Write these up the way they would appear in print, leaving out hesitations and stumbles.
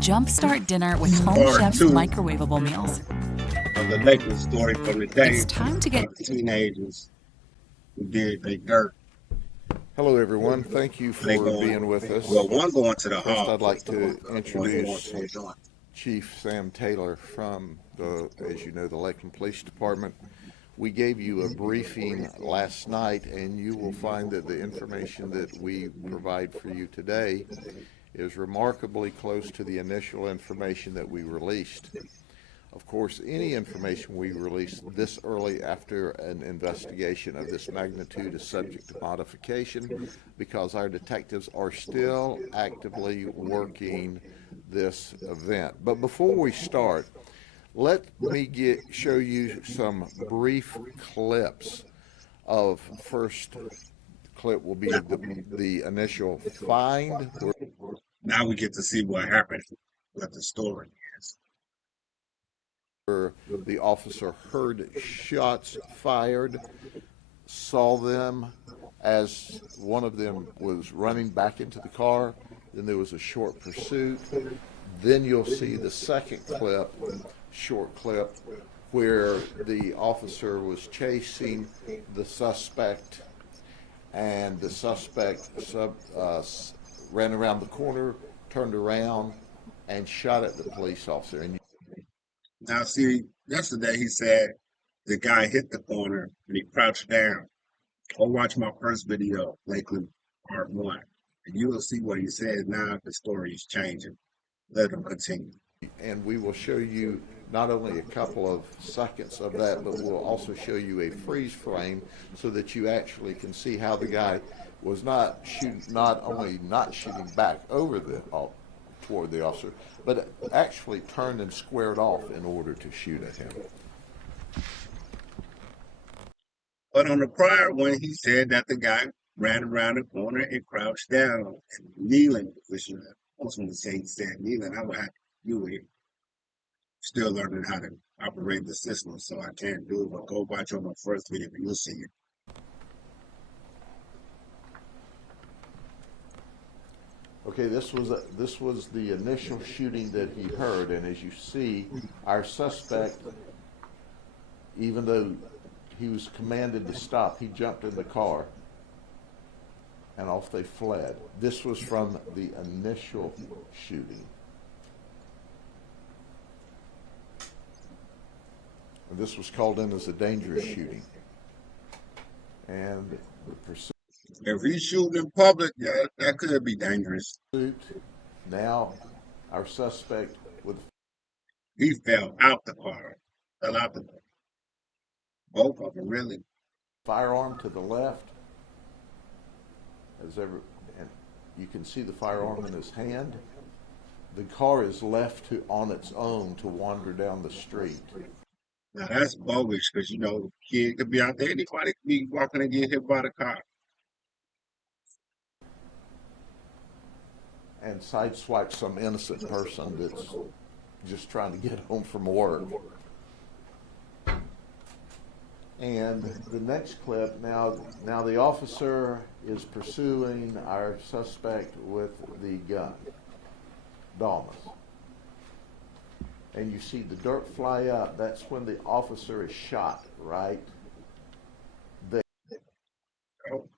Jumpstart dinner with Home Part Chef's two microwavable meals. of the Lakeland story from the day It's time to get of the teenagers who did their dirt. Hello, everyone. Thank you They for going, being with us. well, one going to the First, hall, I'd like to one going introduce to the joint. Chief Sam Taylor from as you know, the Lakeland Police Department. We gave you a briefing last night, and you will find that the information that we provide for you today is remarkably close to the initial information that we released. Of course, any information we release this early after an investigation of this magnitude is subject to modification because our detectives are still actively working this event. But before we start, let me show you some brief clips of first clip will be the initial find. Now we get to see what happened, what the story is. The officer heard shots fired, saw them as one of them was running back into the car. Then there was a short pursuit. Then you'll see the second clip, short clip, where the officer was chasing the suspect, and the suspect ran around the corner, turned around, and shot at the police officer. And Now, see, yesterday he said the guy hit the corner and he crouched down. Go watch my first video, Lakeland Part 1, and you will see what he said. Now the story is changing. Let him continue. And we will show you not only a couple of seconds of that, but we'll also show you a freeze frame so that you actually can see how the guy was not only not shooting back over toward the officer, but actually turned and squared off in order to shoot at him. But on the prior one, he said that the guy ran around the corner and crouched down and kneeling position. I was going to say he said kneeling. I would have you here. Still learning how to operate the system, so I can't do it. But go watch on my first video and you'll see it. Okay, this was the initial shooting that he heard, and as you see, our suspect, even though he was commanded to stop, he jumped in the car, and off they fled. This was from the initial shooting. And this was called in as a dangerous shooting. And the pursuit. If he's shooting in public, yeah, that could be dangerous. Now, our suspect he fell out the car. Both of them, really. Firearm to the left, and you can see the firearm in his hand. The car is left on its own to wander down the street. Now that's bogus because kid could be out there. Anybody could be walking and get hit by the car. And sideswipe some innocent person that's just trying to get home from work. And the next clip, now the officer is pursuing our suspect with the gun, Dalmas. And you see the dirt fly up. That's when the officer is shot, right?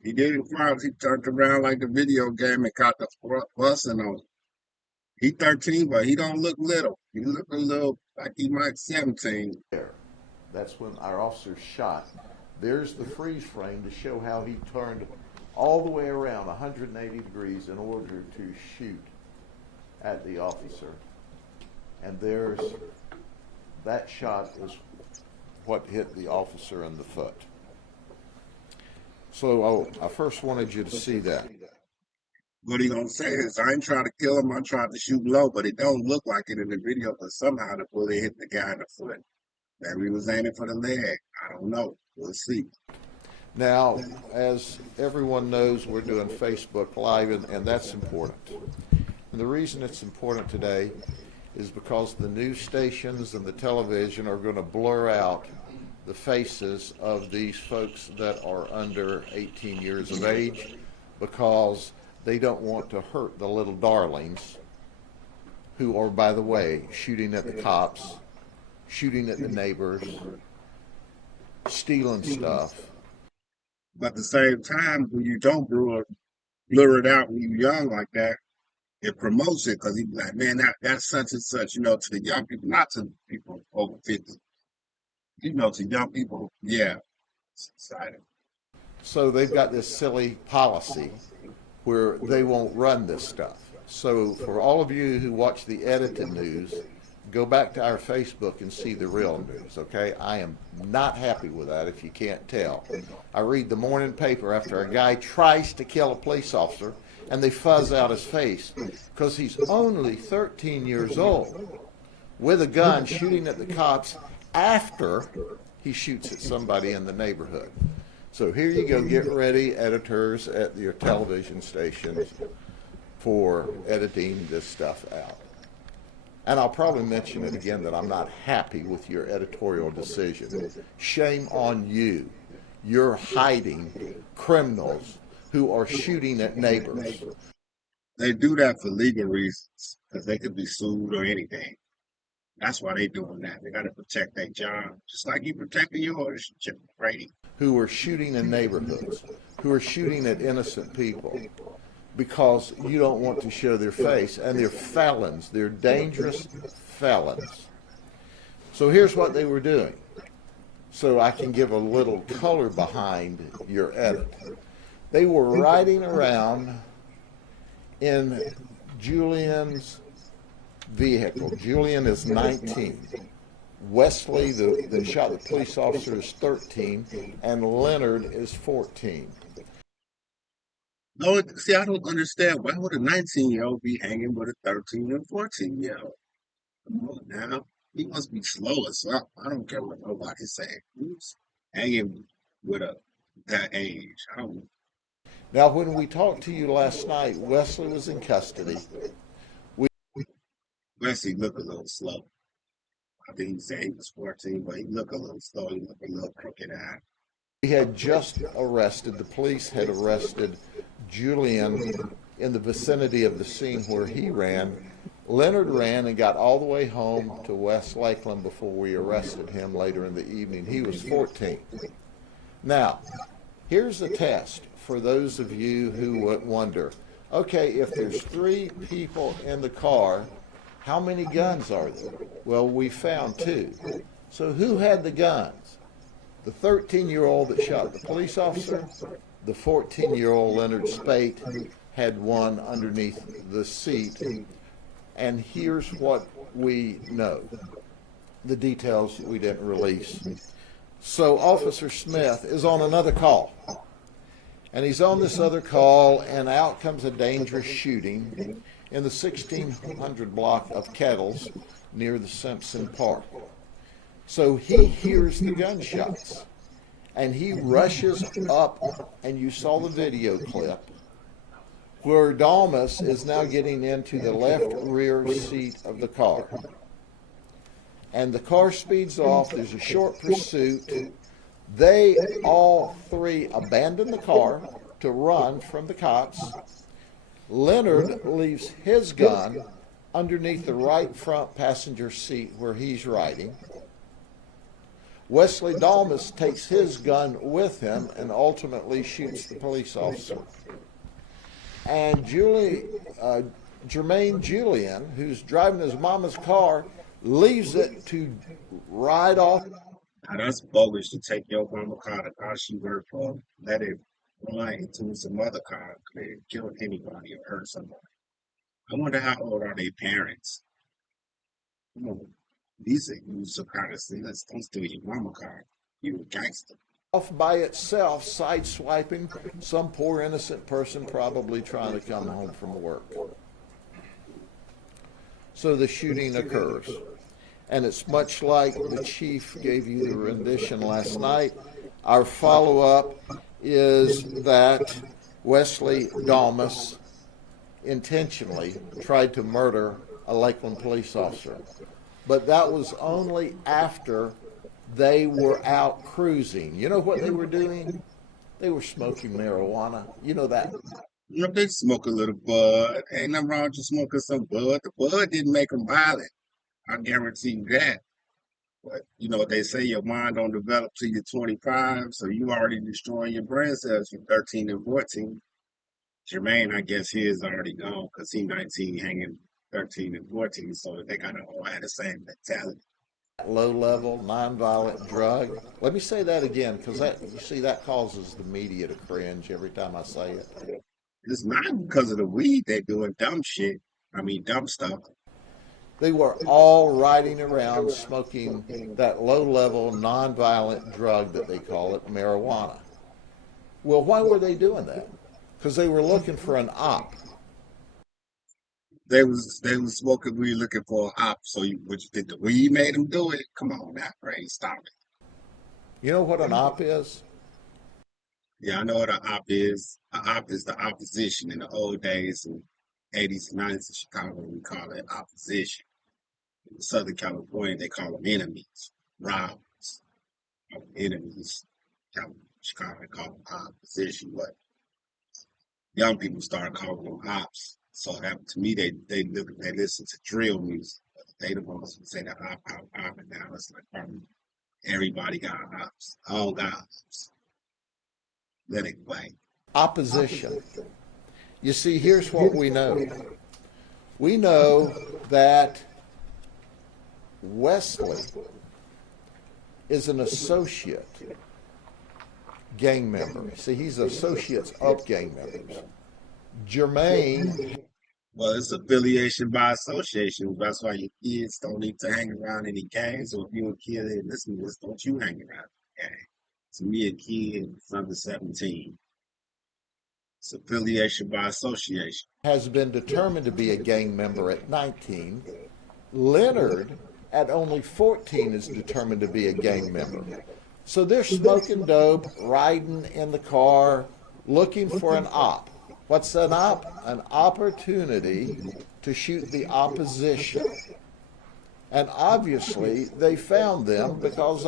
He didn't fire. He turned around like the video game and caught the busing on him. He 13, but he don't look little. He look a little like he might 17. That's when our officer shot. There's the freeze frame to show how he turned all the way around 180 degrees in order to shoot at the officer. And there's that shot is what hit the officer in the foot. So I first wanted you to see that. What he gonna say is, I ain't trying to kill him. I tried to shoot low, but it don't look like it in the video. But somehow the bullet hit the guy in the foot. Maybe he was aiming for the leg. I don't know. We'll see. Now, as everyone knows, we're doing Facebook Live, and that's important. And the reason it's important today is because the news stations and the television are going to blur out the faces of these folks that are under 18 years of age because they don't want to hurt the little darlings who are, by the way, shooting at the cops, shooting at the neighbors, stealing stuff. But at the same time, when you don't blur it out when you're young like that, it promotes it because you be like, man, that's such and such, to the young people, not to people over 50, to young people, yeah, it's exciting. So they've got this silly policy where they won't run this stuff. So for all of you who watch the edited news, go back to our Facebook and see the real news, okay? I am not happy with that, if you can't tell. I read the morning paper after a guy tries to kill a police officer, and they fuzz out his face because he's only 13 years old with a gun shooting at the cops after he shoots at somebody in the neighborhood. So here you go, get ready, editors at your television stations, for editing this stuff out. And I'll probably mention it again that I'm not happy with your editorial decision. Shame on you. You're hiding criminals who are shooting at neighbors. They do that for legal reasons because they could be sued or anything. That's why they're doing that. They got to protect their job, just like you protecting yours, Brady. Who are shooting in neighborhoods, who are shooting at innocent people because you don't want to show their face, and they're felons. They're dangerous felons. So here's what they were doing, so I can give a little color behind your edit. They were riding around in Julian's vehicle. Julian is 19. Wesley, that shot the police officer, is 13, and Leonard is 14. No, see, I don't understand. Why would a 19-year-old be hanging with a 13 and 14-year-old? Come on now. He must be slow as well. I don't care what nobody's saying. Who's hanging with that age? I don't know. Now, when we talked to you last night, Wesley was in custody. Wesley looked a little slow. I think he said he was 14, but he looked a little slow. He looked a little crooked-eyed. We had just arrested, the police had arrested Julian in the vicinity of the scene where he ran. Leonard ran and got all the way home to West Lakeland before we arrested him later in the evening. He was 14. Now, here's the test for those of you who would wonder, okay, if there's 3 people in the car, how many guns are there? Well, we found 2. So who had the guns? The 13-year-old that shot the police officer, the 14-year-old Leonard Spate had one underneath the seat. And here's what we know. The details we didn't release. So Officer Smith is on another call. And he's on this other call, and out comes a dangerous shooting in the 1600 block of Kettles near the Simpson Park. So he hears the gunshots, and he rushes up, and you saw the video clip, where Dalmas is now getting into the left rear seat of the car. And the car speeds off. There's a short pursuit. They all 3 abandon the car to run from the cops. Leonard leaves his gun underneath the right front passenger seat where he's riding. Wesley Dalmas takes his gun with him and ultimately shoots the police officer. And Jermaine Julian, who's driving his mama's car, leaves it to ride off. Now, that's bogus to take your mama car, the car she worked for, let it run into some other car, could have killed anybody or hurt somebody. I wonder how old are their parents? Come on. These are you some kind of thing. Don't steal your mama car. You a gangster. Off by itself, sideswiping some poor innocent person probably trying to come home from work. So the shooting occurs. And it's much like the chief gave you the rendition last night. Our follow-up is that Wesley Dalmas intentionally tried to murder a Lakeland police officer. But that was only after they were out cruising. You know what they were doing? They were smoking marijuana. You know that You know, they smoke a little bud. Ain't nothing wrong with you smoking some bud. The bud didn't make them violent. I guarantee you that. But you know, they say your mind don't develop till you're 25, so you already destroying your brain cells from 13 and 14. Jermaine, I guess his already gone because he 19 hanging 13 and 14, so they gotta all have the same mentality. Low level, nonviolent drug. Let me say that again because that, you see, that causes the media to cringe every time I say it. It's not because of the weed they doing dumb shit. I mean dumb stuff. They were all riding around smoking that low level, nonviolent drug that they call it, marijuana. Well, why were they doing that? Because they were looking for an op. They was smoking weed looking for an op. So what you think the weed made them do it? Come on now, Ray, stop it. You know what an op is? Yeah, I know what an op is. An op is the opposition in the old days in 80s and 90s in Chicago. We call it opposition. In Southern California, they call them enemies, rivals, enemies. Chicago, they call them opposition. But young people started calling them ops. So that, to me, they listen to drill music. They the ones who say the op, and now it's like everybody got ops. All got ops. Let it play. Opposition. You see, here's what we know. We know that Wesley is an associate gang member. See, he's associates of gang members. Jermaine, Well, it's affiliation by association. That's why your kids don't need to hang around any gangs. Or if you're a kid and listen to this, don't you hang around a gang. To me, a kid is under 17. It's affiliation by association. has been determined to be a gang member at 19. Leonard, at only 14, is determined to be a gang member. So they're smoking dope, riding in the car, looking for an op. What's an op? An opportunity to shoot the opposition. And obviously, they found them because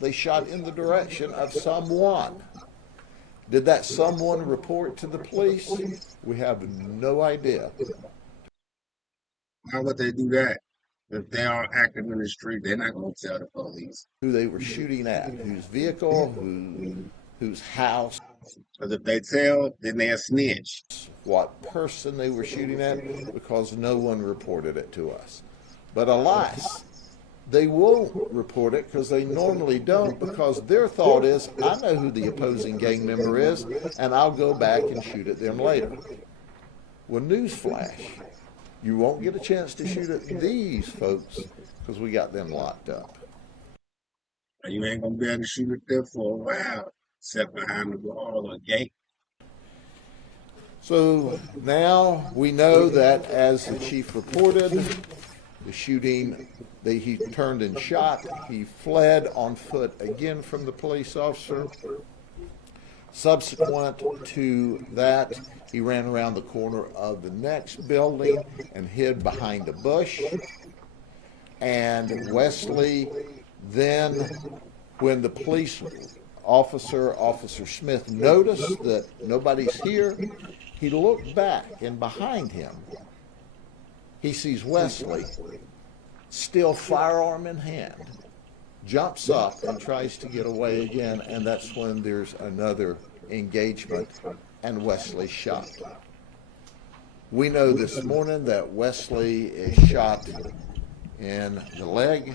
they shot in the direction of someone. Did that someone report to the police? We have no idea. How would they do that? If they are active in the street, they're not going to tell the police. Who they were shooting at, whose vehicle, whose house, Because if they tell, then they'll snitch. what person they were shooting at, because no one reported it to us. But alas, they won't report it because they normally don't, because their thought is, I know who the opposing gang member is, and I'll go back and shoot at them later. Well, newsflash, you won't get a chance to shoot at these folks because we got them locked up. And you ain't going to be able to shoot at them for a while, except behind the wall or gate. So now we know that, as the chief reported, the shooting, he turned and shot. He fled on foot again from the police officer. Subsequent to that, he ran around the corner of the next building and hid behind a bush. And Wesley then, when the police officer, Officer Smith, noticed that nobody's here, he looked back, and behind him, he sees Wesley, still firearm in hand, jumps up and tries to get away again, and that's when there's another engagement, and Wesley shot. We know this morning that Wesley is shot in the leg.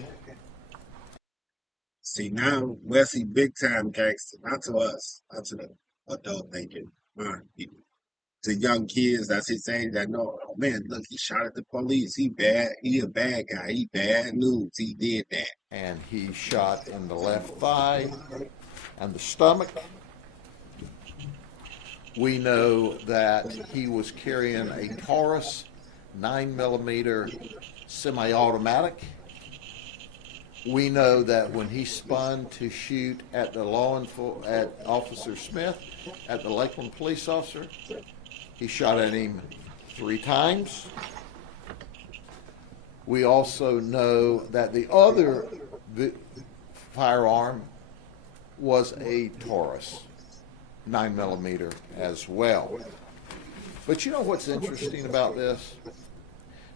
See, now Wesley big time gangster, not to us, not to the adult thinking people. To young kids, that's his saying that no, oh man, look, he shot at the police. He bad, he a bad guy, he bad news, he did that. And he shot in the left thigh and the stomach. We know that he was carrying a Taurus 9mm semi-automatic. We know that when he spun to shoot at at Officer Smith, at the Lakeland police officer, he shot at him 3 times. We also know that the other firearm was a Taurus 9mm as well. But you know what's interesting about this?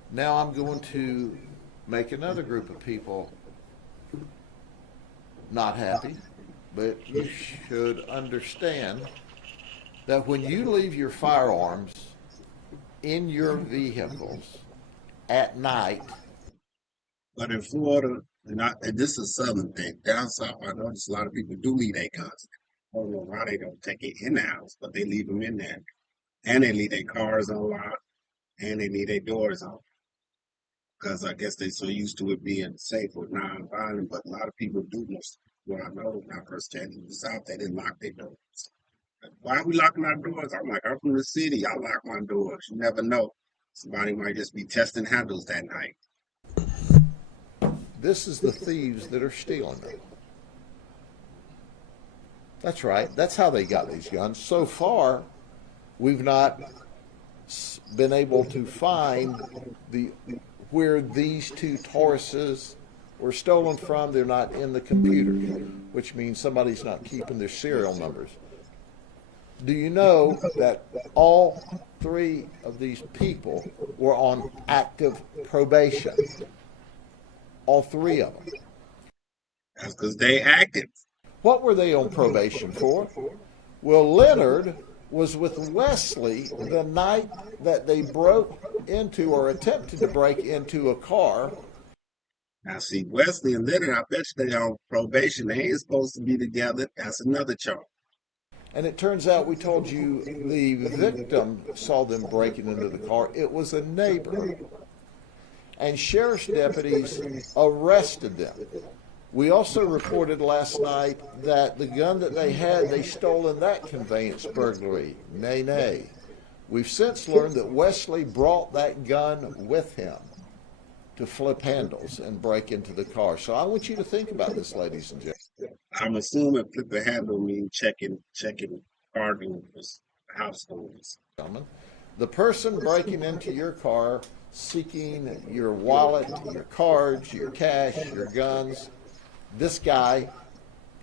Now I'm going to make another group of people not happy, but you should understand that when you leave your firearms in your vehicles at night, But in Florida, and this is a southern thing. Down south, I notice a lot of people do leave their guns. I don't know why they don't take it in the house, but they leave them in there. And they leave their cars unlocked, and they leave their doors on. Because I guess they're so used to it being safe or non-violent. But a lot of people do. Most what I know when I first came to the south, they didn't lock their doors. Why are we locking our doors? I'm like, I'm from the city. I lock my doors. You never know. Somebody might just be testing handles that night. this is the thieves that are stealing them. That's right. That's how they got these guns. So far, we've not been able to find where these two Tauruses were stolen from. They're not in the computer, which means somebody's not keeping their serial numbers. Do you know that all three of these people were on active probation? All three of them. That's because they active. What were they on probation for? Well, Leonard was with Wesley the night that they broke into or attempted to break into a car. Now, see, Wesley and Leonard, I bet you they on probation. They ain't supposed to be together. That's another charge. And it turns out we told you the victim saw them breaking into the car. It was a neighbor. And sheriff's deputies arrested them. We also reported last night that the gun that they had, they stole in that conveyance burglary. Nay, nay. We've since learned that Wesley brought that gun with him to flip handles and break into the car. So I want you to think about this, ladies and gentlemen. I'm assuming flip a handle means checking car doors, house doors. The person breaking into your car, seeking your wallet, your cards, your cash, your guns, this guy,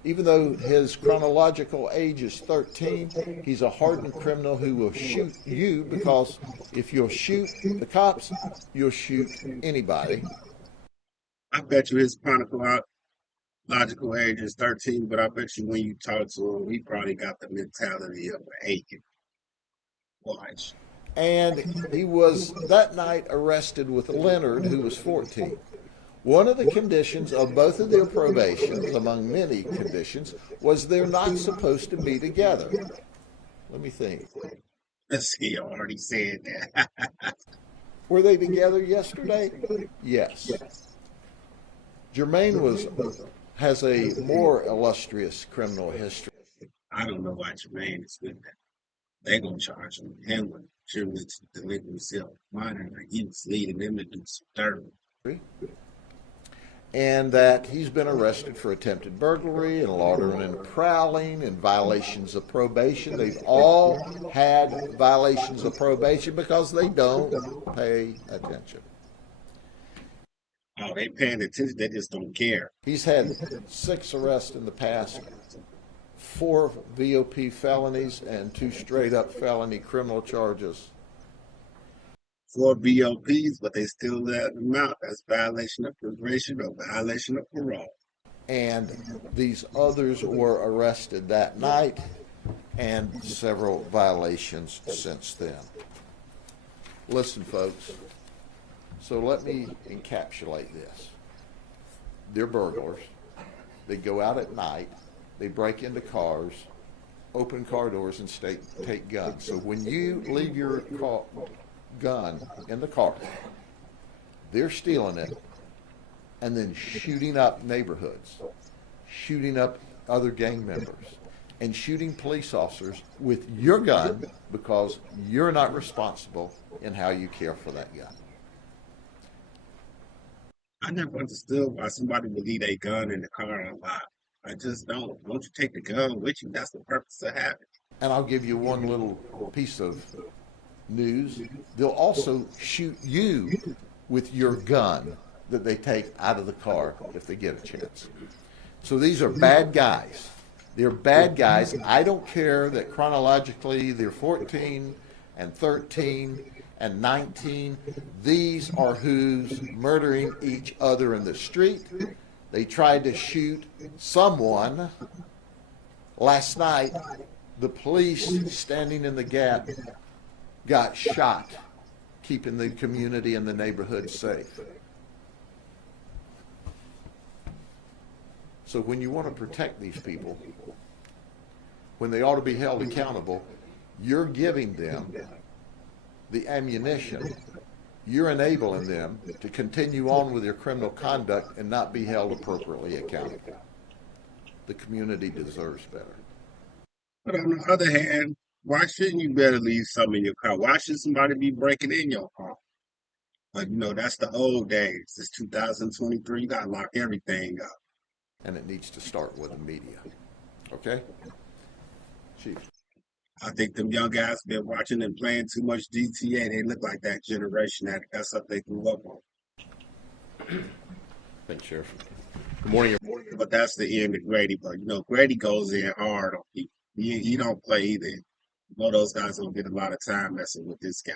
even though his chronological age is 13, he's a hardened criminal who will shoot you, because if you'll shoot the cops, you'll shoot anybody. I bet you his chronological age is 13, but I bet you when you talk to him, he probably got the mentality of an 8. Watch. And he was that night arrested with Leonard, who was 14. One of the conditions of both of their probations, among many conditions, was they're not supposed to be together. Let me think. Let's see, I already said that. Were they together yesterday? Yes. Jermaine has a more illustrious criminal history. I don't know why Jermaine is with that. They're going to charge him with delinquency of minor. He was leading them to do some dirt. And that he's been arrested for attempted burglary and loitering and prowling and violations of probation. They've all had violations of probation because they don't pay attention. Oh, they paying attention. They just don't care. He's had 6 arrests in the past, 4 VOP felonies, and 2 straight-up felony criminal charges. 4 BOPs, but they still let them out. That's violation of probation or violation of parole. And these others were arrested that night, and several violations since then. Listen, folks, so let me encapsulate this. They're burglars. They go out at night. They break into cars, open car doors, and take guns. So when you leave your gun in the car, they're stealing it and then shooting up neighborhoods, shooting up other gang members, and shooting police officers with your gun because you're not responsible in how you care for that gun. I never understood why somebody would leave a gun in the car a lot. I just don't. Don't you take the gun with you? That's the purpose of having it. And I'll give you one little piece of news. They'll also shoot you with your gun that they take out of the car if they get a chance. So these are bad guys. They're bad guys. I don't care that chronologically they're 14 and 13 and 19. These are who's murdering each other in the street. They tried to shoot someone last night. The police standing in the gap got shot, keeping the community and the neighborhood safe. So when you want to protect these people, when they ought to be held accountable, you're giving them the ammunition. You're enabling them to continue on with their criminal conduct and not be held appropriately accountable. The community deserves better. But on the other hand, why shouldn't you better leave some in your car? Why should somebody be breaking in your car? But that's the old days. It's 2023. You gotta lock everything up. And it needs to start with the media. Okay? Chief. I think them young guys been watching and playing too much GTA. They look like that generation that's what they grew up on. Thanks, Sheriff. Good morning. But that's the end of Grady. But Grady goes in hard on people. He don't play either. Those guys don't get a lot of time messing with this guy.